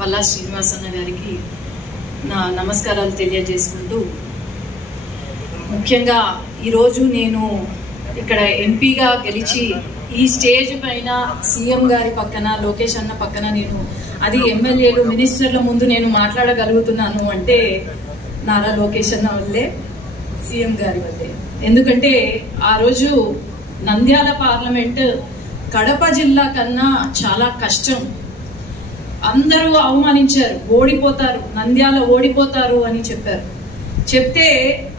పల్లా శ్రీనివాసన్న గారికి నా నమస్కారాలు తెలియజేసుకుంటూ, ముఖ్యంగా ఈరోజు నేను ఇక్కడ ఎంపీగా గెలిచి ఈ స్టేజ్ పైన సీఎం గారి పక్కన, లోకేష్ అన్న పక్కన నేను అది ఎమ్మెల్యేలు మినిస్టర్ల ముందు నేను మాట్లాడగలుగుతున్నాను అంటే నారా లోకేష్ అన్న వల్లే, సీఎం గారి వల్లే. ఎందుకంటే ఆ రోజు నంద్యాల పార్లమెంట్ కడప జిల్లా కన్నా చాలా కష్టం. అందరూ అవమానించారు, ఓడిపోతారు, నంద్యాల ఓడిపోతారు అని చెప్పారు. చెప్తే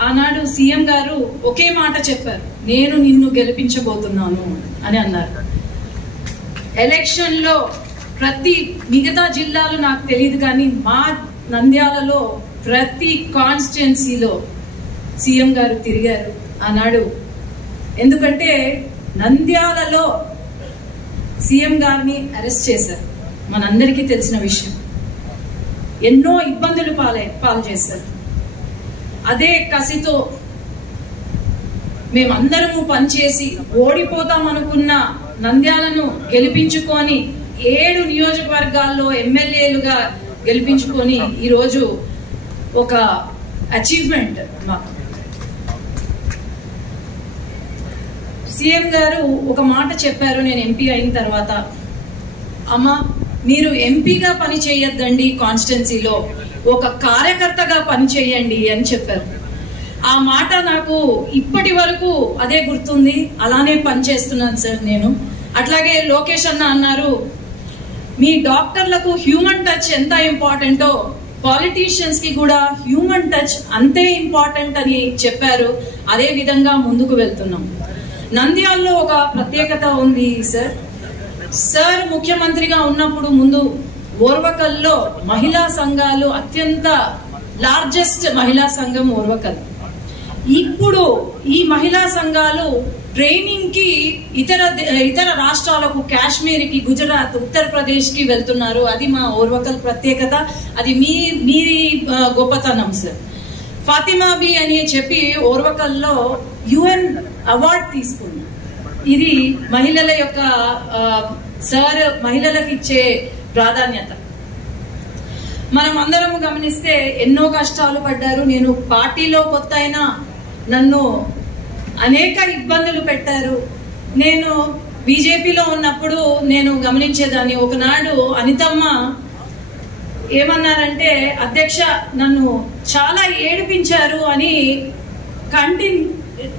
ఆనాడు సీఎం గారు ఒకే మాట చెప్పారు, నేను నిన్ను గెలిపించబోతున్నాను అని అన్నారు. ఎలక్షన్ లో ప్రతి మిగతా జిల్లాలు నాకు తెలియదు కానీ మా నంద్యాలలో ప్రతి కాన్స్టిట్యున్సీలో సీఎం గారు తిరిగారు ఆనాడు. ఎందుకంటే నంద్యాలలో సీఎం గారిని అరెస్ట్ చేశారు, మనందరికీ తెలిసిన విషయం. ఎన్నో ఇబ్బందులు పాలు చేశారు. అదే కసితో మేమందరము పనిచేసి ఓడిపోతామనుకున్న నంద్యాలను గెలిపించుకొని 7 నియోజకవర్గాల్లో ఎమ్మెల్యేలుగా గెలిపించుకొని ఈరోజు ఒక అచీవ్మెంట్ మాకు. సీఎం గారు ఒక మాట చెప్పారు నేను ఎంపీ అయిన తర్వాత, అమ్మ మీరు ఎంపీగా పని చేయొద్దండి, కాన్స్టిట్యున్సీలో ఒక కార్యకర్తగా పని చేయండి అని చెప్పారు. ఆ మాట నాకు ఇప్పటి వరకు అదే గుర్తుంది, అలానే పనిచేస్తున్నాను సార్ నేను. అట్లాగే లోకేష్ అన్న అన్నారు, మీ డాక్టర్లకు హ్యూమన్ టచ్ ఎంత ఇంపార్టెంటో పాలిటీషియన్స్ కి కూడా హ్యూమన్ టచ్ అంతే ఇంపార్టెంట్ అని చెప్పారు. అదే విధంగా ముందుకు వెళ్తున్నాం. నంద్యాలలో ఒక ప్రత్యేకత ఉంది సార్. సార్ ముఖ్యమంత్రిగా ఉన్నప్పుడు ముందు ఓర్వకల్లో మహిళా సంఘాలు అత్యంత లార్జెస్ట్ మహిళా సంఘం ఓర్వకల్. ఇప్పుడు ఈ మహిళా సంఘాలు ట్రైనింగ్ కి ఇతర రాష్ట్రాలకు, కాశ్మీర్ కి, గుజరాత్, ఉత్తరప్రదేశ్ కి వెళ్తున్నారు. అది మా ఓర్వకల్ ప్రత్యేకత, అది మీ గొప్పతనం సార్. ఫాతిమా బి అని చెప్పి ఓర్వకల్లో UN అవార్డు తీసుకుంది. ఇది మహిళల యొక్క సార్ మహిళలకు ఇచ్చే ప్రాధాన్యత. మనం అందరం గమనిస్తే ఎన్నో కష్టాలు పడ్డారు. నేను పార్టీలో కొత్త అయినా నన్ను అనేక ఇబ్బందులు పెట్టారు. నేను బీజేపీలో ఉన్నప్పుడు నేను గమనించేదాన్ని. ఒకనాడు అనితమ్మ ఏమన్నారంటే, అధ్యక్ష నన్ను చాలా ఏడిపించారు అని కంటి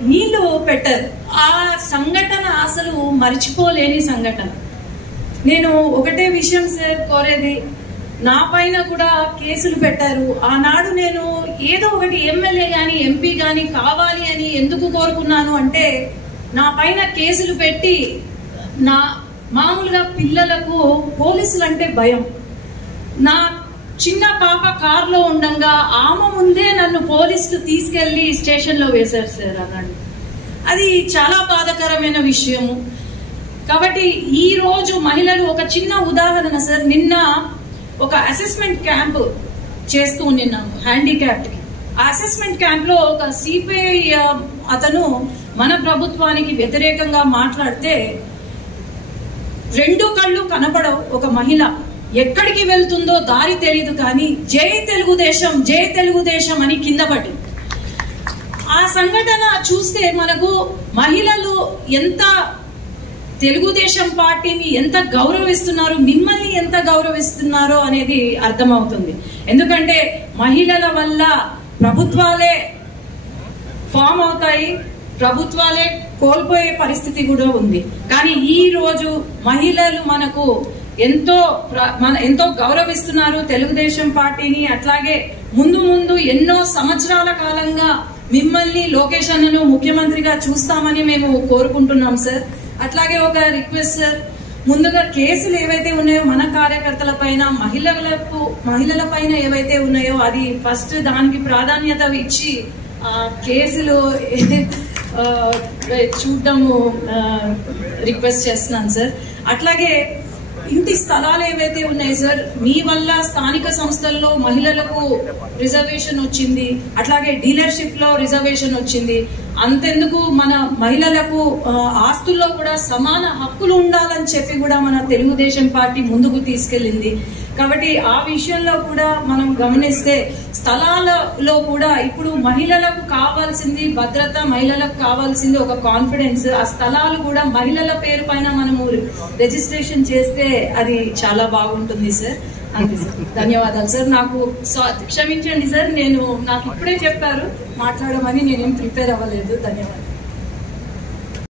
నీళ్లు పెట్టారు. ఆ సంఘటన అసలు మర్చిపోలేని సంఘటన. నేను ఒకటే విషయం సార్ కోరేది, నా పైన కూడా కేసులు పెట్టారు. ఆనాడు నేను ఏదో ఒకటి ఎమ్మెల్యే గాని ఎంపీ గాని కావాలి అని ఎందుకు కోరుకున్నాను అంటే, నా పైన కేసులు పెట్టి నా మామూలుగా పిల్లలకు పోలీసులు అంటే భయం. నా చిన్న పాప కారులో ఉండగా ఆమె ముందే నన్ను పోలీసులు తీసుకెళ్లి స్టేషన్లో వేశారు సార్ అన్నాడు. అది చాలా బాధాకరమైన విషయము. కాబట్టి ఈ రోజు మహిళలు ఒక చిన్న ఉదాహరణ సార్. నిన్న ఒక అసెస్మెంట్ క్యాంప్ చేస్తూ ఉన్నాం హ్యాండిక్యాప్డ్ కి. ఆ అసెస్మెంట్ క్యాంప్ లో ఒక సిపిఐ అతను మన ప్రభుత్వానికి వ్యతిరేకంగా మాట్లాడితే 2 కళ్ళు కనపడవు. ఒక మహిళ ఎక్కడికి వెళ్తుందో దారి తెలియదు కానీ జై తెలుగుదేశం, జై తెలుగుదేశం అని కింద పడి. ఆ సంఘటన చూస్తే మనకు మహిళలు ఎంత తెలుగుదేశం పార్టీని ఎంత గౌరవిస్తున్నారు, మిమ్మల్ని ఎంత గౌరవిస్తున్నారో అనేది అర్థమవుతుంది. ఎందుకంటే మహిళల వల్ల ప్రభుత్వాలే ఫామ్ అవుతాయి, ప్రభుత్వాలే కోల్పోయే పరిస్థితి కూడా ఉంది. కానీ ఈ రోజు మహిళలు మనకు ఎంతో గౌరవిస్తున్నారు తెలుగుదేశం పార్టీని. అట్లాగే ముందు ఎన్నో సంవత్సరాల కాలంగా మిమ్మల్ని, లోకేష్ అన్నను ముఖ్యమంత్రిగా చూస్తామని మేము కోరుకుంటున్నాం సార్. అట్లాగే ఒక రిక్వెస్ట్ సార్, ముందుగా కేసులు ఏవైతే ఉన్నాయో మన కార్యకర్తల పైన, మహిళల పైన ఏవైతే ఉన్నాయో అది ఫస్ట్ దానికి ప్రాధాన్యత ఇచ్చి కేసులు చూడటము రిక్వెస్ట్ చేస్తున్నాను సార్. అట్లాగే ఇంటి స్థలాలు ఏవైతే ఉన్నాయి సార్, మీ వల్ల స్థానిక సంస్థల్లో మహిళలకు రిజర్వేషన్ వచ్చింది, అట్లాగే డీలర్షిప్ లో రిజర్వేషన్ వచ్చింది. అంతెందుకు మన మహిళలకు ఆస్తుల్లో కూడా సమాన హక్కులు ఉండాలని చెప్పి కూడా మన తెలుగుదేశం పార్టీ ముందుకు తీసుకెళ్లింది. కాబట్టి ఆ విషయంలో కూడా మనం గమనిస్తే స్థలాలలో కూడా ఇప్పుడు మహిళలకు కావాల్సింది భద్రత, మహిళలకు కావాల్సింది ఒక కాన్ఫిడెన్స్. ఆ స్థలాలు కూడా మహిళల పేరు పైన మనము రిజిస్ట్రేషన్ చేస్తే అది చాలా బాగుంటుంది సార్. అంతే సార్. ధన్యవాదాలు సార్. నాకు క్షమించండి సార్, నాకు ఇప్పుడే చెప్పారు మాట్లాడమని, నేనేం ప్రిపేర్ అవ్వలేదు. ధన్యవాదాలు.